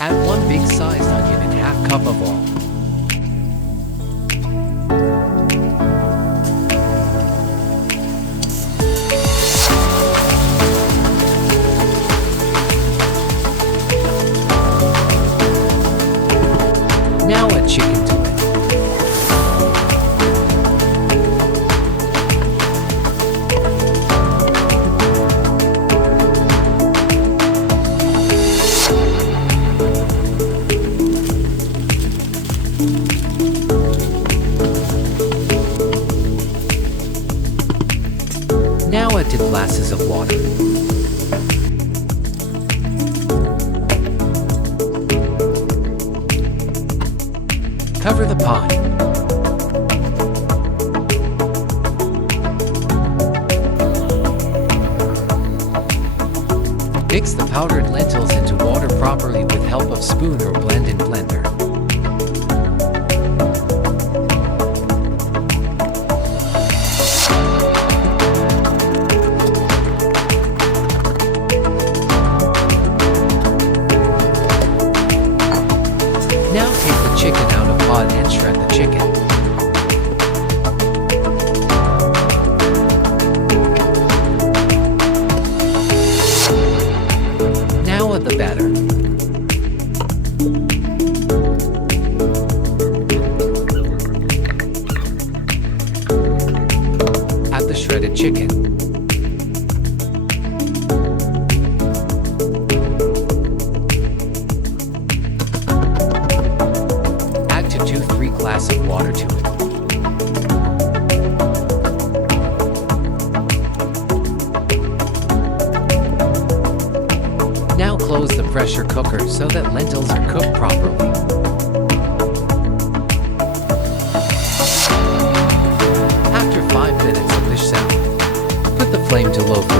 Add 1 big-sized onion and half cup of oil. Now add chicken to it. Now add 2 glasses of water. Cover the pot. Mix the powdered lentils into water properly with help of spoon or blend in blender. Now take the chicken out of the pot and shred the chicken. Now add the batter. Add the shredded chicken. Add 2-3 glasses of water to it. Now close the pressure cooker so that lentils are cooked properly. After 5 minutes of this sound, put the flame to low.